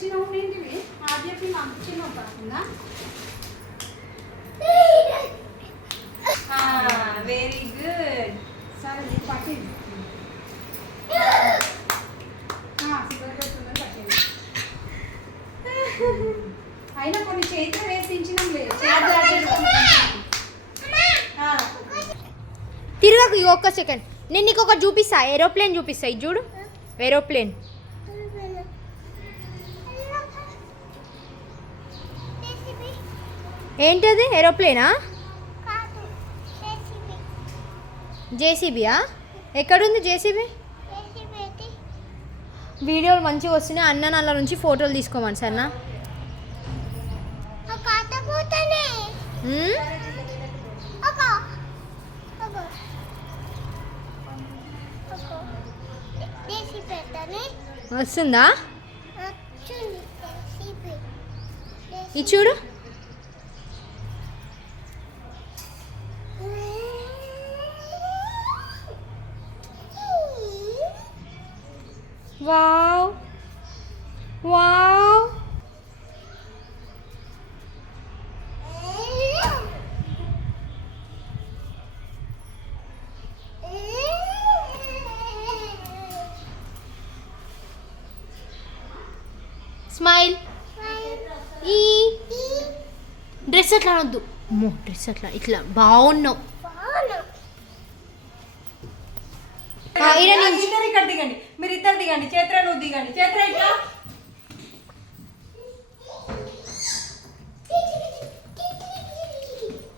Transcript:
తెచ్చినావు ఏంటివి ఆద్యపి పంపించినావు కాకుండా వెరీ గుడ్ సరే నీకు పట్టింది అయినా కొన్ని చేతిలో వేసి దించినాం లేదు తిరగకు ఒక్క సెకండ్ నేను నీకు ఒకటి చూపిస్తా ఏరోప్లేన్ చూపిస్తా ఇది చూడు ఏరోప్లేన్ ఏంటది ఏరోప్లేనా జేసీబీయా ఎక్కడుంది జేసీబీ వీడియోలు మంచిగా వస్తున్నాయి అన్న నల్ల నుంచి ఫోటోలు తీసుకోమని సరేనా వస్తుందా ఇది చూడు వావ్ వావ్ స్మైల్ ఈ డ్రెస్ అట్లా అనొద్దు అమ్మో డ్రెస్ అట్లా ఇట్లా బాగున్నావు ఇక్కడ దిగండి మీరు ఇద్దరు దిగండి చేత్ర నువ్వు దిగండి చేత్ర ఇట్లా